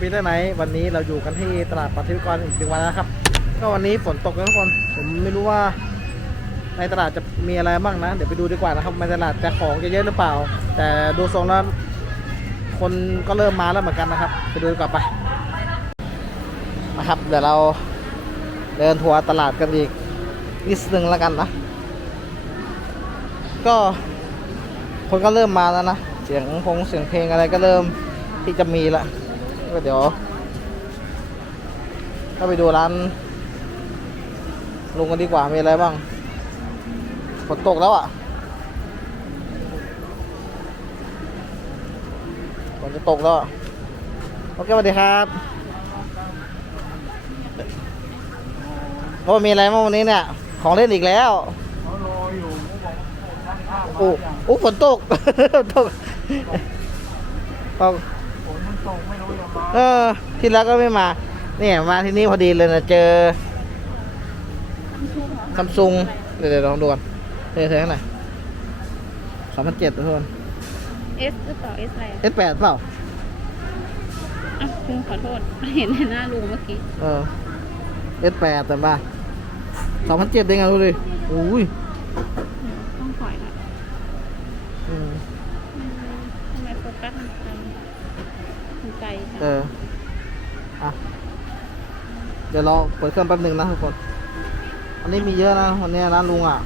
มีได้ไหนวันนี้เราอยู่กันที่ตลาดปัทวิกรอีกหนึ่งวันแล้วครับ ก็วันนี้ฝนตกนะทุกคนผมไม่รู้ว่าในตลาดจะมีอะไรบ้างนะ เดี๋ยวไปดูดีกว่านะครับในตลาดจะของจะเยอะหรือเปล่า แต่ดูทรงแล้วคนก็เริ่มมาแล้วเหมือนกันนะครับ ไปดูดีกว่าไปนะครับ เดี๋ยวเราเดินทัวร์ตลาดกันอีกนิดนึงแล้วกันนะ ก็คนก็เริ่มมาแล้วนะ เสียงพงเสียงเพลงอะไรก็เริ่มที่จะมีละ ก็เดี๋ยวก็ไปดูร้านลุงกันดีกว่ามีอะไรบ้างฝนตกแล้วอะฝนจะตกแล้วโอเคสวัสดีครับโอ้มีอะไรบ้างวันนี้เนี่ย ของเล่นอีกแล้วโอ้อย่างโอ้ฝนตกตก ตกฝนมันตกไม่รู้จะมาเออ ที่แล้วก็ไม่มา เนี่ยมาที่นี่พอดีเลยนะเจอซัมซุงเดี๋ยวเดี๋ยวลองดูก่อนเท่ๆหน่อยสองพันเจ็ดทุกคนเอสหรือเปล่าเอสอะไรเอสแปดเปล่า อะลุงขอโทษ เห็นในหน้าลุงเมื่อกี้ เออเอสแปดแต่บ้าสองพันเจ็ดเองอะดูดิอุ้ยต้องถอยละอืมอืมทำไมโฟกัสมัน เอออะเดี๋ยวรอเปิดเครื่องแป๊บหนึ่งนะทุกคน อันนี้มีเยอะนะวันนี้ร้านลุงอะ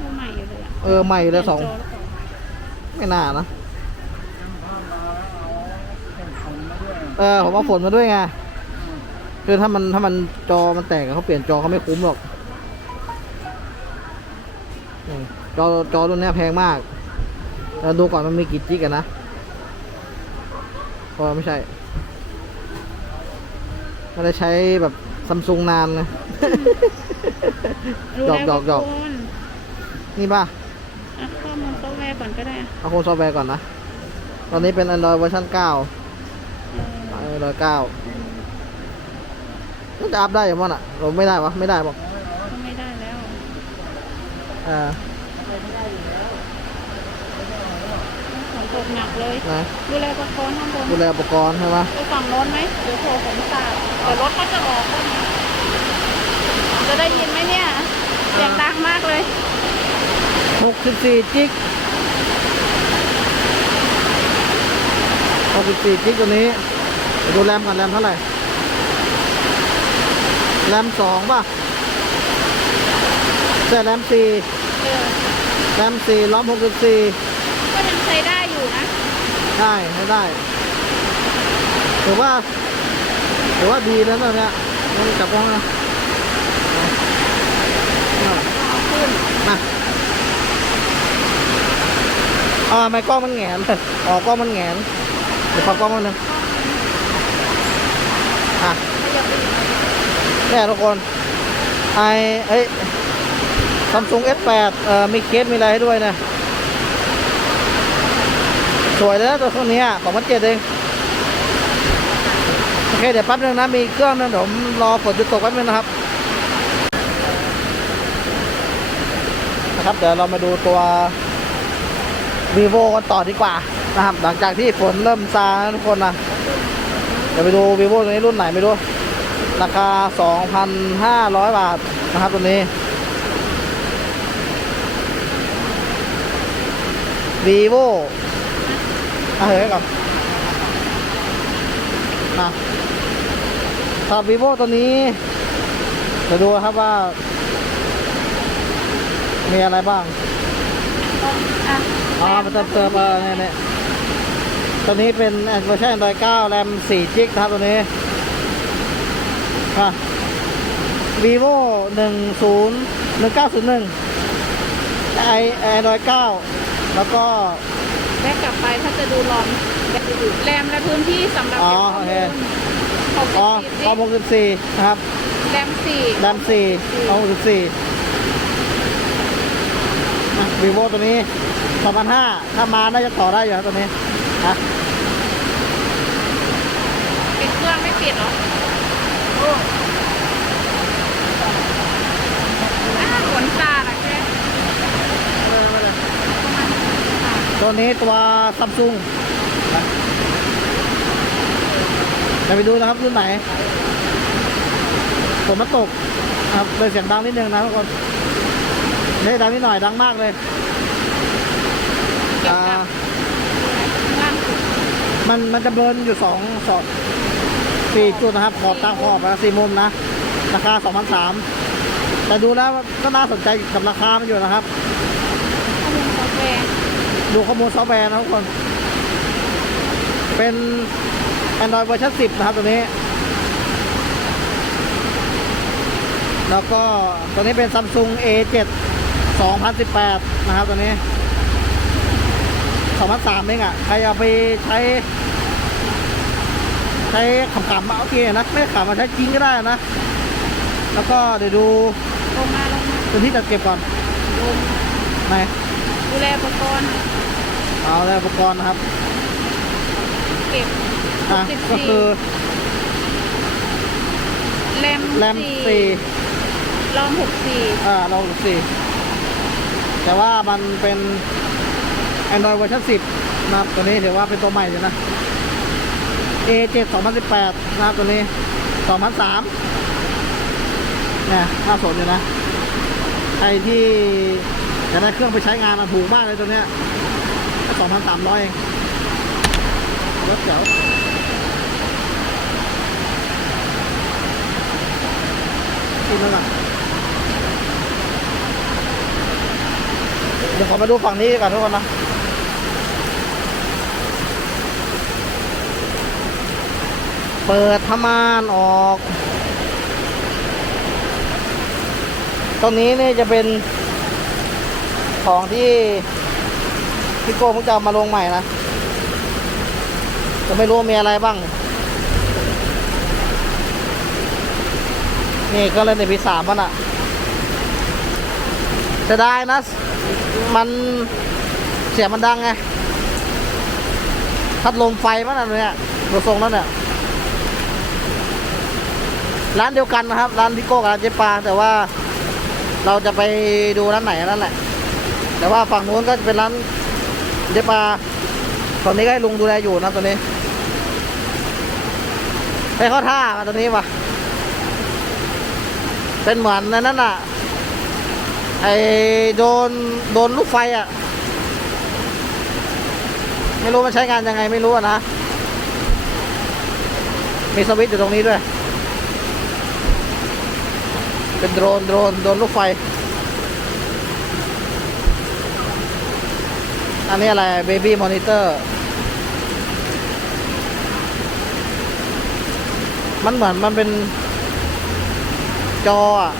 ดูใหม่อยู่เลยอะเออใหม่เลยสองปนจหรืเปล่าไม่น่านะข้ามมาแล้วเอาเส้นฝนมาด้วยเออผมเอาฝนมาด้วยไง คือถ้ามันถ้ามันจอมันแตกอะเขาเปลี่ยนจอเขาไม่คุ้มหรอกอืมจอจอรุ่นเนี้ยแพงมากเราดูก่อนมันมีกี่จิกอะนะก็ไม่ใช่ ไม่ได้ใช้แบบซัมซุงนานนะรู้หยอกหยแล้วอกหยอกว่าคุณนี่ป่ะอะข้อมูลซอฟต์แวร์ก่อนก็ได้อะเอาโครงซอฟต์แวร์ก่อนนะ ตอนนี้เป็น Android เวอร์ชัน9เออ Android 9น่าจะอัพได้อย่างมั้งอะเราไม่ได้วะ ไม่ได้บอกไม่ได้แล้ว อ่า ฝนต กหนักเลยนะ ดูแลอุปกรณ์ข้างบนดูแลอุปกรณ์ใช่ไหมไปฝั่งโน้นไหมเดี๋ยวโผล่ฝนสาดแต่รถก็จะออกด้วยนะจะได้ยินไหมเนี่ย เสียงดังมากเลย64จิก64จิกตัวนี้เดี๋ยวดูแรมก่อนแรมเท่าไหร่ แรม2ป่ะแต่แรม4เออแรม4ล้อม64ก็ยังใช้ได้อยู่นะ ได้ไม่ได้ถือว่าถือว่าดีแล้วตอนเนี้ยมันจับกล้องนะอะขึ้นมาอ่าไม่กล้องมันแหงนออกกล้องมันแหงนเดี๋ยวขอกล้องมันนึงอะขยับไปอีกเนี่ยทุกคนไอเอ้ยซัมซุง S8 เอ่อมีเคสมีอะไรให้ด้วยนะ สวยเลยนะตัวเครื่องนี้อะของมันเจ็ดเองโอเคเดี๋ยวแป๊บนึงนะ มีเครื่องนึงผมรอฝนหยุดตกแป๊บนึงนะครับนะครับ เดี๋ยวเรามาดูตัว vivo กันต่อดีกว่านะครับ หลังจากที่ฝนเริ่มซาทุกคนนะเดี๋ยวไปดู vivo ตัวนี้รุ่นไหนไม่รู้ ราคา 2,500 บาทนะครับตัวนี้ vivo เฮ้ยก่อนนะสำหรับ vivo ตัวนี้เดี๋ยวดูครับว่า มีอะไรบ้างอะอ๋อมันจะเติมเออเนี่ยเนี่ยตัวนี้เป็นเวอร์ชัน Android 9 แรม 4 จิกนะครับตัวนี้อะ vivo 10 1901ไอ Android 9 แล้วก็ แวะกลับไปถ้าจะดูลอมแรมและพื้นที่สำหรับอ๋อเก็บข้อโอมูลเคหกสิอ๋อบข้อ64นะครับแรมสี่แรม4ข้อ64อะ vivo ตัวนี้2,500ถ้ามาน่าจะต่อได้อยู่ครับตัวนี้นะปิดเครื่องไม่ปิดเหรออ้าวฝนสาดอะแค่ ตัวนี้ตัวซัมซุงแรจะไปดูนะครับรุ่นไหนผมมาตกนะครับเลยเสียงดังนิดนึงนะทุกคนไม่ได้ดังนิดหน่อยดังมากเลยเก็บอ่ากับงานสุดมันมันจะเบิร์นอยู่สองสองสี่จุดนะครับขอบตามขอบนะสี่มุมนะ ราคาสองพันสามแต่ดูแล้วก็น่าสนใจกับราคามันอยู่นะครับ ดูข้อมูลซอฟต์แวร์นะทุกคน เป็น Android เวอร์ชัน10 นะครับตัวนี้ แล้วก็ตัวนี้เป็น Samsung A7 2018 นะครับตัวนี้2003เองอะ ใครเอาไปใช้ ใช้ขำๆมาโอเคนะ ไม่ขำมาใช้จริงก็ได้นะ แล้วก็เดี๋ยวดูลงมาลงมาตัวที่จัดเก็บก่อนลงไหน ดูแลอุปกรณ์เอาแล้วอุปกรณ์นะครับเก็บอะสิบก็สี่คือแรมแรมสี่รอมหกสี่อ่าเราสี่แต่ว่ามันเป็น Android เวอร์ชัน10นะครับตัวนี้ถือว่าเป็นตัวใหม่อยู่นะ A7 2018 นะครับตัวนี้ 2003เนี่ยน่าสนอยู่นะใครที่ จะได้เครื่องไปใช้งานอะถูกมากเลยตัวเนี้ย2,300เองรถเจ๋วกินแล้วล่ะเดี๋ยวขอมาดูฝั่งนี้ก่อนทุกคนนะเปิดพม่านออก ตรงนี้นี่จะเป็น ของที่พี่โก้เพิ่งจะมาลงใหม่นะจะไม่รู้มีอะไรบ้าง นี่ก็เล่นในปีสามมันอะเสียดายนะ มันเสียงมันดังไงพัดลมไฟมันอะไรเนี่ยดูทรงแล้วเนี่ยร้านเดียวกันนะครับ ร้านพิโก้กับร้านเจ๊ปาแต่ว่าเราจะไปดูร้านไหนนั่นแหละ แต่ว่าฝั่งนู้นก็จะเป็นร้านเจ๊ปาตอนนี้ก็ให้ลุงดูแลอยู่นะตัวนี้ไปเข้าท่ามาตัวนี้ว่ะเป็นเหมือนในนั้นอะไอโดนโดนลูกไฟอะ ไม่รู้มันใช้งานยังไงไม่รู้อะนะ มีสวิตช์อยู่ตรงนี้ด้วย เป็นโดรนโดรนโดนลูกไฟ อันนี้อะไรเบบี้มอนิเตอร์มันเหมือนมันเป็นจออะ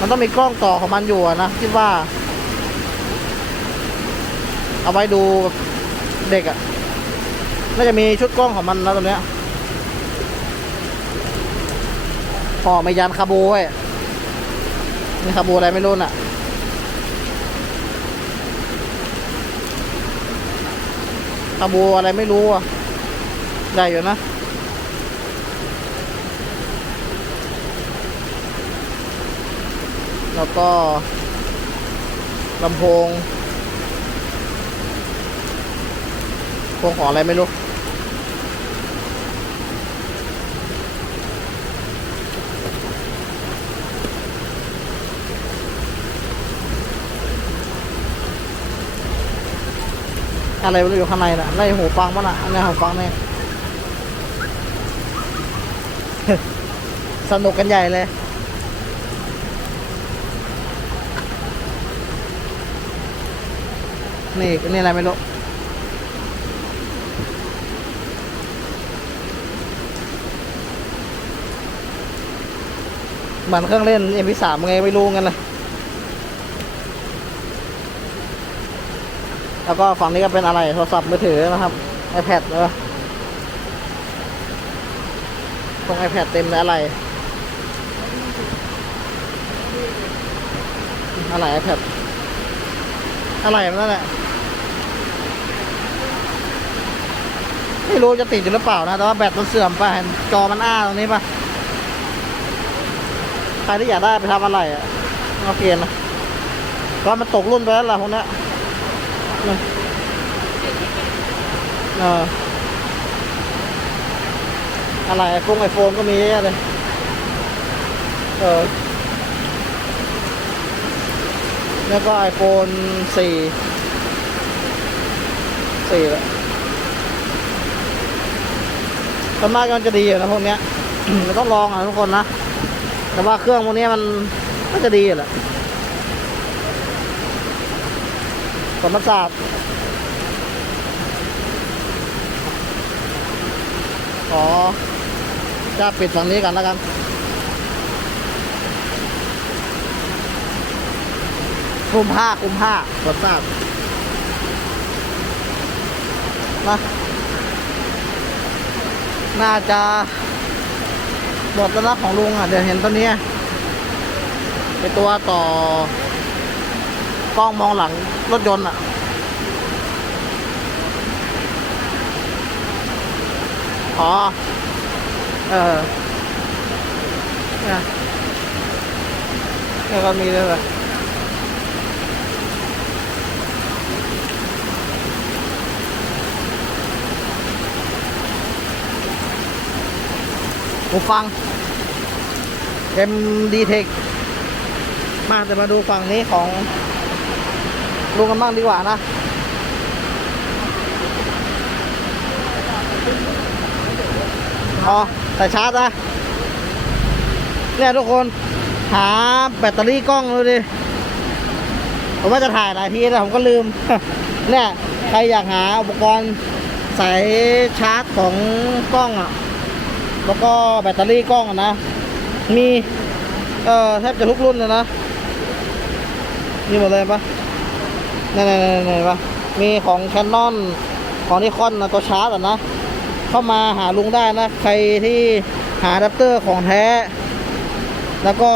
มันต้องมีกล้องต่อของมันอยู่นะคิดว่า เอาไว้ดูเด็กอะ่ะ น่าจะมีชุดกล้องของมันนะตรงเนี้ยพอไม่ยันคาบูไว้ยมีคาบูอะไรไม่รู้น่ะ ตะบูอะไรไม่รู้อะใหญ่อยู่นะแล้วก็ลำโพงพวงของอะไรไม่รู้ อะไรม่รู้อยู่ข้างในน่ะในหูฟังมันอะอันนี้หูฟังเนี่ยสนุกกันใหญ่เลยนี่นี่อะไรไม่รู้เหมือนเครื่องเล่น MP3 ไงไม่รู้กันเลย แล้วก็ฝั่งนี้ก็เป็นอะไรโทรศัพท์มือถือนะครับ iPad เออตรง iPad เต็มเลยอะไร อะไร iPad อะไรมันนั่นแหละไม่รู้จะติดอยู่หรือเปล่านะ แต่ว่าแบตมันเสื่อมไปจอมันอ้าตรงนี้ปะใครที่อยากได้ไปทำอะไรอะเอาเปลี่ยนนะก็มันตกรุ่นไปแล้วล่ะพวกนี้ยนี่ เอออะไรไอโฟนไอโฟนก็มีเยอะเลยเออแล้วก็ไอโฟนสี่สี่แล้วส่วนมากมันจะดีอยู่นะพวกเนี้ยเราต้องลองอะทุกคนนะแต่ว่าเครื่องพวกเนี้ยมันก็จะดีอยู่แหละผลประสาท อ๋อจะปิดฝั่งนี้กันแล้วกันคุมผ้าคุมผ้าผลประสาทนะน่าจะหมดแล้วของลุงอะ เดี๋ยวเห็นตัวเนี้ยเป็นตัวต่อกล้องมองหลังรถยนต์อะ อ๋อเออนี่ยเนี่ยก็มีเลยเหรอหูฟัง MD Tech มาแต่มาดูฝั่งนี้ของลุงกันบ้างดีกว่านะ อ๋อแต่ชาร์จนะเนี่ยทุกคนหาแบตเตอรี่กล้องดูดิผมว่าจะถ่ายหลายทีแต่ผมก็ลืม เนี่ยใครอยากหาอุปกรณ์สายชาร์จของกล้องอะ แล้วก็แบตเตอรี่กล้องอะนะ มี เอ่อแทบจะทุกรุ่นเลยนะ มีหมดเลยปะนี่นี่นี่นี่ปะมีของแคนนอนของนิคอนนะตัวชาร์จอะนะ เข้ามาหาลุงได้นะ ใครที่หาอะแดปเตอร์ของแท้ แล้วก็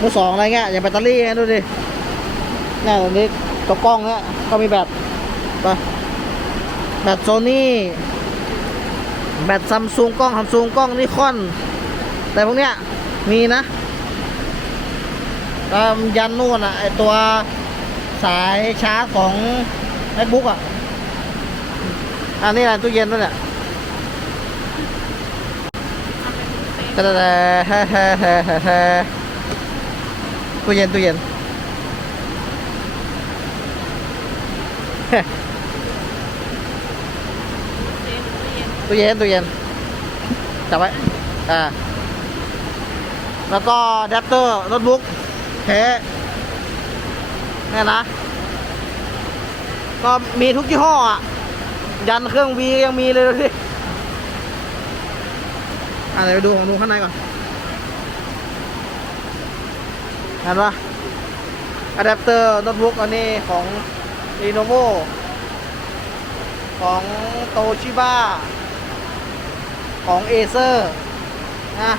มือสองอะไรเงี้ยอย่างแบตเตอรี่นะดูดิเนี่ยตรงนี้ตัวกล้องเนี่ยก็มีแบตไปแบตโซนี่แบตซัมซุงกล้องซัมซุงกล้องนิคอน แต่พวกเนี้ยมีนะตามยันนู่นอะไอตัวสายชาร์จของ MacBook อะ อันนี้อะไรตู้เย็นนี่ยแต่แต่แฮ่แฮ่แฮ่แฮ่แฮ่ตู้เย็นตู้เย็นตู้เย็นตู้เย็นจับไว้อ่าแล้วก็แดปเตอร์โน้ตบุ๊กแท้เนี่นะ ก็มีทุกยี่ห้ออะ ยันเครื่องวียังมีเลยดูสิ อะเดี๋ยวไปดูของดูข้างในก่อนเห็นปะอะแดปเตอร์โน้ตบุ๊กอันนี้ของ Lenovo ของโตชิบ้าของเอเซอร์นะ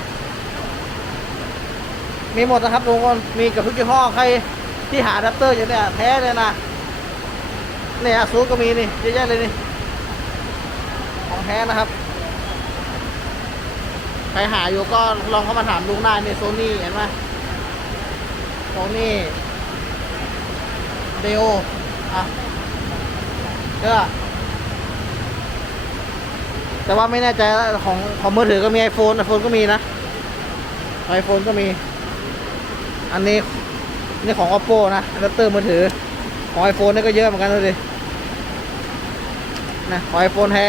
มีหมดนะครับทุกคนมีกับทุกยี่ห้อใครที่หาอะแดปเตอร์อยู่เนี่ยแท้เลยนะเนี่ยซูก็มีนี่เยอะแยะเลยนี่ของแท้นะครับ ใครหาอยู่ก็ลองเข้ามาถามลุงได้ในโซนี่เห็นไหมโซนี่เดโออะเด้อแต่ว่าไม่แน่ใจของของมือถือก็มี iPhone iPhone ก็มีนะ iPhone ก็มี อันนี้นี่ของ oppo นะอะแดปเตอร์มือถือ ของ iPhone นี่ก็เยอะเหมือนกันดูดินะของ iPhone แท้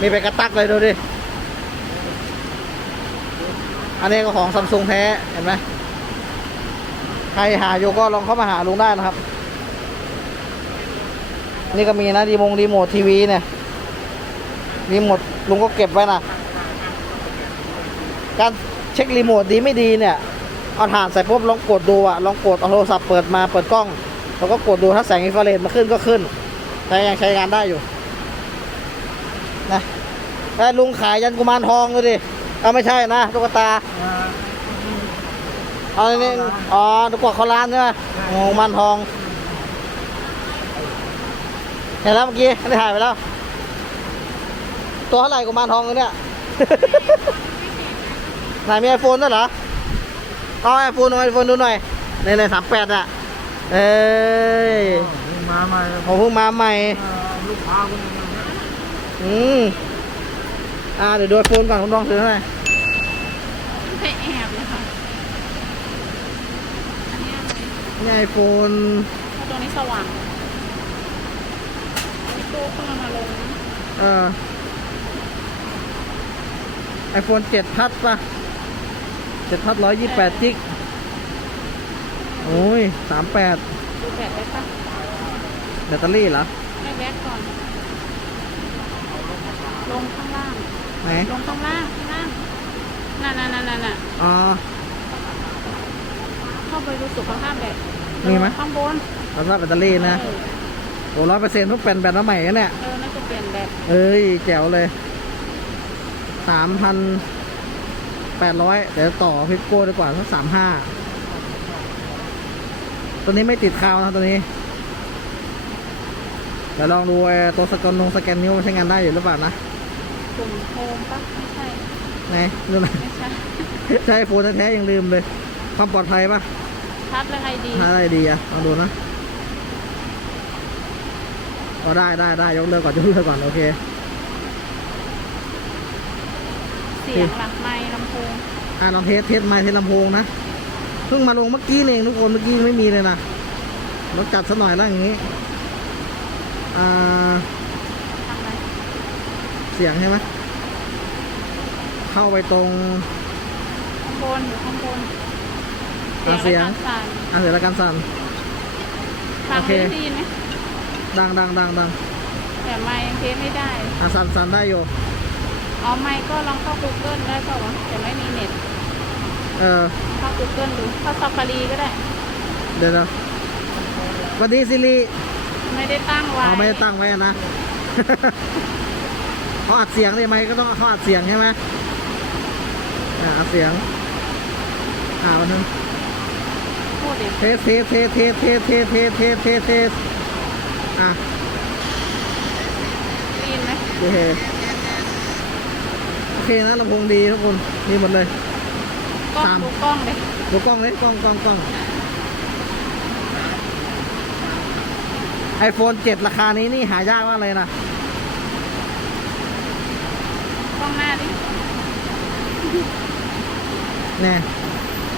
มีไปกระตักเลยดูดิ อันนี้ก็ของซัมซุงแท้เห็นไหมใครหาอยู่ก็ลองเข้ามาหาลุงได้นะครับ นี่ก็มีนะรีโมงรีโมททีวีเนี่ยรีโมทลุงก็เก็บไว้นะการเช็ครีโมทดีไม่ดีเนี่ยเอาถ่านใส่ปุ๊บลองกดดูอะลองกดเอาโทรศัพท์เปิดมาเปิดกล้องแล้วก็กดดูถ้าแสงอินฟราเรดมาขึ้นก็ขึ้นแต่ยังใช้งานได้อยู่นะแต่ลุงขายยันกุมารทองดูดิ เอาไม่ใช่นะตุ๊กตาอ่าเอาอันนี้อ๋อตุ๊กตาเขาร้านใช่ไหมโอ้กุมารทองเห็นแล้วเมื่อกี้ได้ถ่ายไปแล้ว ตัวเท่าไหร่กุมารทองตัวเนี้ยไหนมีไอโฟนด้วยเหรอเอาไอโฟนเอาไอโฟนดูหน่อยในในสามแปดอะเอ้ยมาใหม่ผมเพิ่งมาใหม่อ่าลูกค้าคนนี้อืมอ่าเดี๋ยวดูไอโฟนก่อนคุณลองซื้อให้ นี่ไอโฟนเพราะตรงนี้สว่างพี่โก้เพิ่งเอามาลงนะเอ่อไอโฟนเจ็ดพัดป่ะเจ็ดพัดร้อยยี่แปดจิก โอ้ยสามแปดดูแบตได้ปะแบตเตอรี่เหรอให้แบตก่อน ลงข้างล่าง ไหน ลงข้างล่างข้างล่างน่ะน่ะน่ะน่ะน่ะอ๋อ เข้าไปดูสุขภาพแบต มีไหมข้างบนสำหรับแบตเตอรี่นะเออโอ้ร้อยเปอร์เซ็นต์ทุกเป็นแบตน้ำใหม่นะเนี่ย เออน่าจะเปลี่ยนแบตเอ้ยแจ๋วเลยสามพันแปดร้อยเดี๋ยวต่อพิกโก้ดีกว่าสักสามห้าตัวนี้ไม่ติดคาวนะตัวนี้เดี๋ยวลองดูไอ้ตัวสแกนนงสแกนนิ้วมันใช้งานได้อยู่หรือเปล่านะกลุ่มโฮมปะไม่ใช่ ไหนดูหน่อยไม่ใช่ ใช้โฟนแท้ๆยังลืมเลย ความปลอดภัยปะ ชัดแล้วไงดี ถ้าได้ดีอะลองดูนะก็ได้ได้ได้ยกเลิกก่อนยกเลิกก่อนโอเค เสียงหลังไมค์ลำโพงอ่าลองเทสเทสไมค์เทสลำโพงนะเพิ่งมาลงเมื่อกี้นี่เองทุกคนเมื่อกี้ไม่มีเลยนะเราจัดซะหน่อยแล้วอย่างนี้อ่าทำอะไรเสียงใช่ไหมเข้าไปตรงข้างบนอยู่ข้างบน อะเสียงและการสั่นอ่าเสียงและการสั่นฟังโอเคไม่ได้ยินไหมดังดังดังดังแต่ไมค์ยังเทสไม่ได้ อ่าสั่นสั่นได้อยู่ อ๋อไมค์ก็ลองเข้า Google ได้เปล่าวะแต่ไม่มีเน็ตเออ เข้า Google ดูเข้าซัฟฟารีก็ได้ เดี๋ยวนะสวัสดีซิริไม่ได้ตั้งไว้เอาไม่ได้ตั้งไว้นะ เขาอัดเสียงได้ไหมก็ต้องเขาอัดเสียงใช่ไหมอ่าอัดเสียง อ่าวันนึงพูดดิ เทสเทสเทสเทสเทสเทสเทสเทสเทสเทสอะได้ยินไหมโอเคโอเคนะลำโพงดีทุกคนดีหมดเลย กล้องตาม ดูกล้องเลยดูกล้องเลยกล้องกล้องกล้องไอโฟน7ราคานี้นี่หายากมากเลยนะ กล้องหน้าดิเนี่ย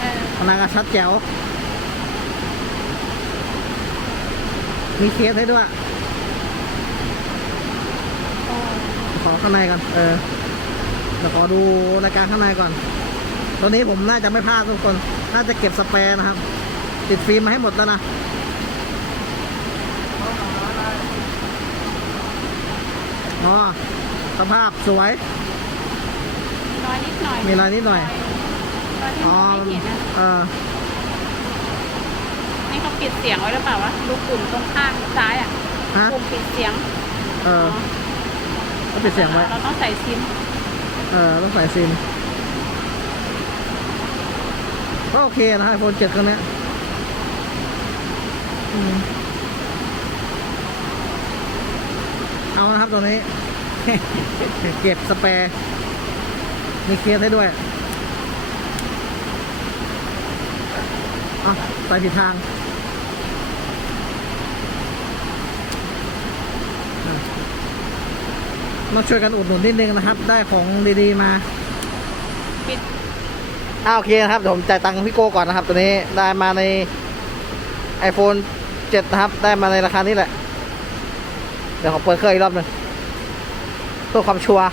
เออพนักงานชัดแจ๋ว มีเคสให้ด้วยโอ้ขอข้างในก่อน เออเดี๋ยวขอดูรายการข้างในก่อน ตัวนี้ผมน่าจะไม่พลาดทุกคน น่าจะเก็บสแปร์นะครับ ติดฟิล์มมาให้หมดแล้วนะอ๋อสภาพสวย มีรอยนิดหน่อย มีรอยนิดหน่อยรอยที่อ๋อมองไม่เห็นนะเออ นี่เขาปิดเสียงไว้หรือเปล่าวะดูปุ่มตรงข้างซ้ายอะฮะปุ่มปิดเสียงเออต้องปิดเสียงไว้ เราต้องใส่ซิมเออต้องใส่ซิมก็โอเคนะไอโฟนเจ็ดเครื่องเนี้ยอืมเอานะครับตัวนี้ เก็บสแปร์มีเคสให้ด้วยอะใส่ผิดทางอะ มาช่วยกันอุดหนุนนิดนึงนะครับ ได้ของดีๆมาปิดอ่าโอเคนะครับเดี๋ยวผมจ่ายตังค์พี่โก้ก่อนนะครับ ตัวนี้ได้มาใน iPhone 7 นะครับ ได้มาในราคานี้แหละ เดี๋ยวขอเปิดเครื่องอีกรอบหนึ่งเพื่อความชัวร์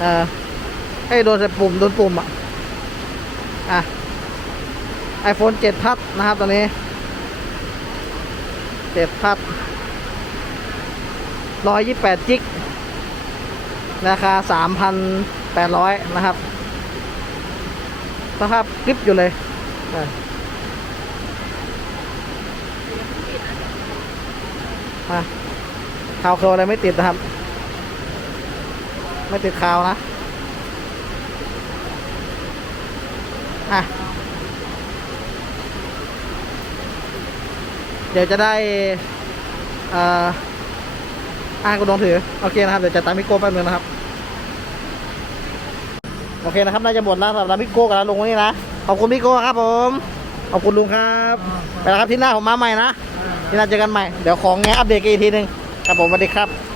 เอ่อให้โดนแต่ปุ่มโดนปุ่มอะอะ iPhone 7 พัดนะครับ ตัวนี้ 7 พัด 128จิกราคา 3,800 นะครับสภาพกริบอยู่เลยอะอะคาวเคลอะไรไม่ติดนะครับ ไม่ติดคาวนะ อะ เดี๋ยวจะได้ เอ่อ อ่ากูลองถือ โอเคนะครับ เดี๋ยวจะตามพี่โก้แป๊บนึงนะครับ โอเคนะครับ น่าจะหมดแล้วสำหรับพี่โก้กับลุงวันนี้นะ ขอบคุณพี่โก้ครับผม ขอบคุณลุงครับไปแล้วครับที่หน้าผมมาใหม่นะที่หน้าเจอกันใหม่ เดี๋ยวของแงอัปเดตกันอีกทีหนึงครับผมสวัสดีครับ